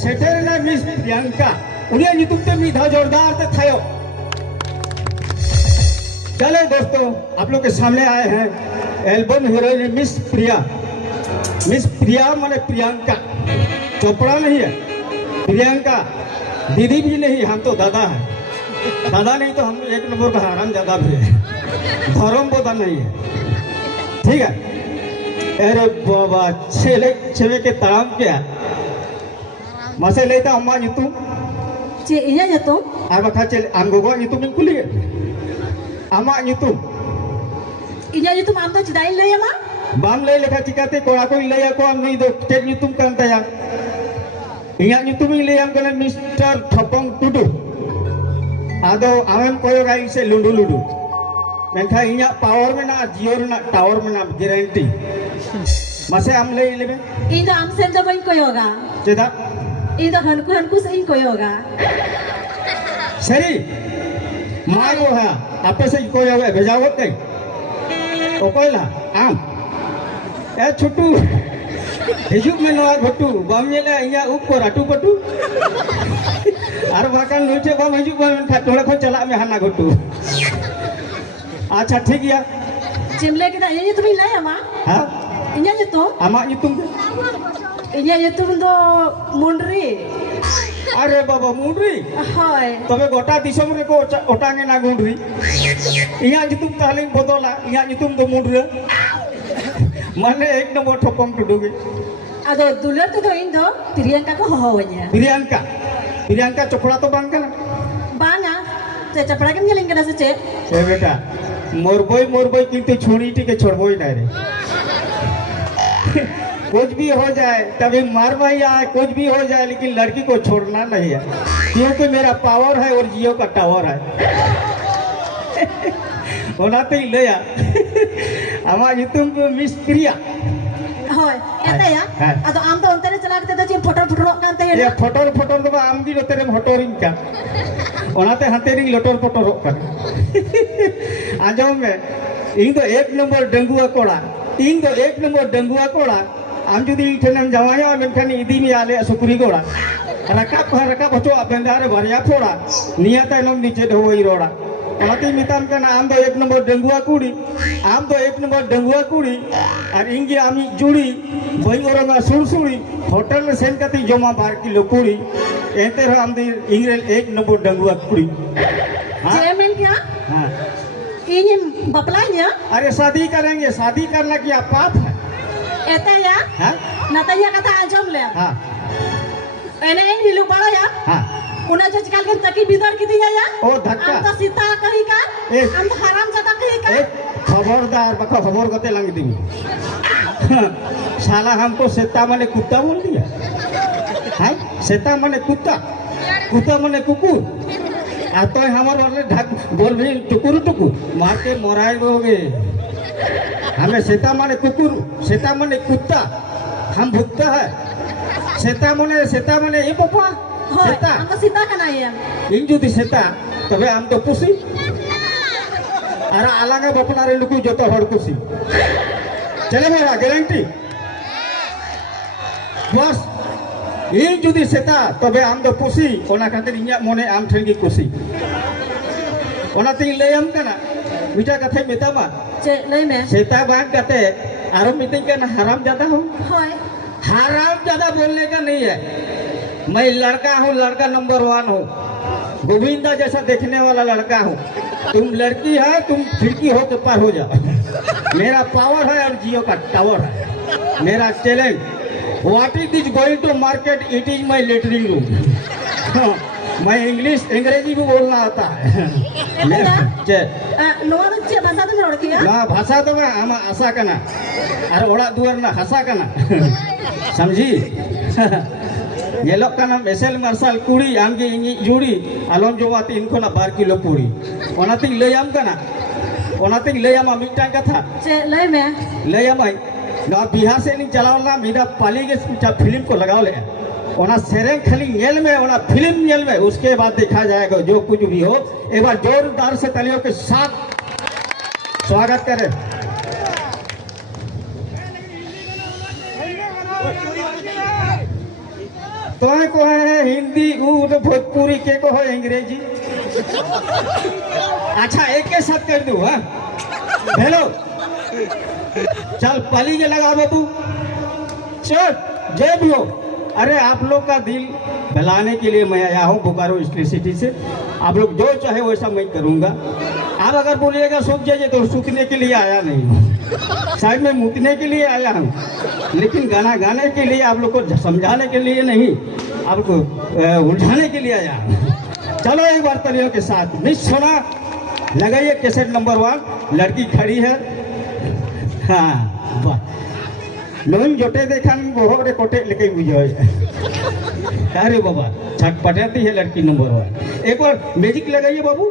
सेटेरना miss Priyanka उन्हें नितुक्ते मिधा जोरदार ते थायो। चले दोस्तों, आप लोग के सामने आए हैं एल्बम हीरोइन मिस प्रिया माने प्रियंका चोपड़ा नहीं है, प्रियंका दीदी भी नहीं, हम तो दादा है। दादा नहीं तो हम एक नंबर का हराम ज्यादा भी है, धर्म बोधा नहीं है, ठीक है। अरे बाबा छेवे के ताम क्या मसे लेता अम्मा ᱧᱩᱛᱩᱢ चे इया ᱧᱩᱛᱩᱢ आर बखा चे आम गोगो ᱧᱩᱛᱩᱢ ᱤᱧ ᱠᱩᱞᱤᱭᱮ आमा ᱧᱩᱛᱩᱢ इया ᱧᱩᱛᱩम आम तो चिदाई लय मा बाम लय लेखा चिकाते कोड़ा को लय को आम नहीं दो चे ᱧᱩᱛᱩम कान ताया इया ᱧᱩᱛᱩम ᱤᱧ लय आम कने मिस्टर ठपंग टुडू आदो आमेम कोयोगा इसे लुंडू लुंडू मेनखा इया पावर में ना जियो ना टावर में ना गारंटी मसे आम लय लेबे इन तो आम सेम तो बइन कोयोगा चेदा इन तो हनकु से इन कोयोगा सरी माय वो है आपे से कोयोगा भेजावत नहीं ओकोयला आम ए छोटू हिजुक में नवा घटू बामयेला इया ऊपर आटू पटू आर बाकान नुचे बाम हिजुक बाम खा तोड़े खो चला में हाना घटू अच्छा ठीक है चिमले के इया तुम लय मा हां इया ᱧᱩᱛᱩᱢ आमा ᱧᱩᱛᱩम इया ᱧᱩᱛᱩम दो मुंडरी अरे बाबा मुंडरी होय तबे गोटा दिसम रे को ओटांगे ना गुंडरी इया ᱧᱩᱛᱩम ताले बदला इया ᱧᱩᱛᱩम दो मुंडरी माने एक नंबर ठपंग टुडुगे आदो दुलर तो इन दो प्रियंका को होवanya प्रियंका चोपड़ा तो बांग कना बांगा ते चपड़ा के मिलिंग कना से चे ए बेटा मोरबोई किंतु छोड़ी टी के छोड़बोई ना रे कुछ भी हो जाए तभी मार भाई आए कुछ भी हो जाए लेकिन लड़की को छोड़ना नहीं है क्योंकि मेरा पावर है और जियो का टावर है ओनाते ही ले आमा ᱧᱩᱛᱩᱢ मिस प्रिया होय एता या आदो आम तो अंतरे चला के तो चे फोटो कांते ये फोटो तो आम गी लोतरे होटोरिंग का ओनाते हातेरिंग लोटर फोटो का आजो में इन तो एक नंबर डंगुआ कोड़ा आम जुदी ठेनम जवाया मेनखान इदी में आले सुकुरी गोड़ा रकाब हचो बेंदारे बारिया फोड़ा निया तायनम नीचे ढोई रोड़ा ओनाते मिताम कना आम दो एक नंबर डंगुआ कुड़ी और इंगे आमी जुड़ी बई ओरंगा सुरसुड़ी होटल में सेन कती जमा 12 किलो कुड़ी एते रो आम दो इंग्रेल एक नंबर डंगुआ कुड़ी जे मेन क्या हां इन बपलाnya अरे शादी करेंगे, शादी करना क्या पाप है एता या हां नतया कथा आजम ले हां एने इन बिलु बड़ा या हां उना जजकाल के तकी बिदर की दिया या ओ धक्का हम तो सीता कही का हम तो हराम ज्यादा कही का खबरदार बका खबर गते लंग दी साला हमको सेता माने कुत्ता बोल दिया हां सेता माने कुत्ता माने कुकुर आ तो हमार वाले ढक बोल भी टुकुर मार के मोराई दोगे हमें सेता माने कुकुर सेता माने कुत्ता हम भुगता है सेता माने ये पापा सेता हम तो सीता कना या इन जुदी सेता तबे हम तो पुसी अरे आलांगा बपना रे लुकु जो तो हड़ पुसी चले मेरा गारंटी बस इन जुदी सेता तबे हम तो पुसी ओना खातिर इया मोने आम ठेंगी कुसी ओना ती लेयम कना मिटा कथे मेतामा चे लय में सेता बांग कते आरो मीटिंग का हराम ज्यादा हो होय हराम ज्यादा बोलने का नहीं है मैं लड़का हूँ, लड़का नंबर 1 हूँ, गोविंदा जैसा देखने वाला लड़का हूँ। तुम लड़की है, तुम खिड़की हो के पार हो जाओ। मेरा पावर है और जियो का टावर है, मेरा talent. What is this going to market, it is my lettering room. मैं अंग्रेजी भी बोलना आता है भाषा तो हम आशा करना और ओड़ा दुआर ना हसा करना समझी मेसेल मार्शल कुड़ी आमगे इनी जुड़ी आलम जोवाती इनको ना 12 किलो पूरी ओनाते लैयाम कना ओनाते लैयामा मिटांग कथा चे लय में लैयामाई ना बिहार से नहीं चलावला मिदा पाली के फिल्म को लगाओ ले ओना सेरें खाली नेल में ओना फिल्म नेल में उसके बाद देखा जाएगा जो कुछ भी हो। एक बार जोरदार से तालियों के साथ स्वागत करें। तो को है हिंदी उर्दू भोजपुरी के को है अंग्रेजी। अच्छा एक के साथ कर दूं हाँ। हेलो चल पली के लगा बाबू चल जय भी हो। अरे आप लोग का दिल बहलाने के लिए मैं आया हूँ बोकारो इलेक्ट्रिसिटी से। आप लोग जो चाहे वैसा मैं करूँगा। आप अगर बोलिएगा सूख जाइए तो सूखने के लिए आया नहीं हूँ, साइड में मुकने के लिए आया हूँ, लेकिन गाना गाने के लिए आप लोग को समझाने के लिए नहीं, आपको उलझाने के लिए आया हूँ। चलो एक बार तालियों के साथ नहीं सुना लगाइए कैसेट नंबर 1। लड़की खड़ी है हाँ वाह लोन जोटे देखा बहुत रे कोटे लेके बुझे अरे बाबा छटपटाती है लड़की नंबर 1। एक बार म्यूजिक लगाइए बाबू।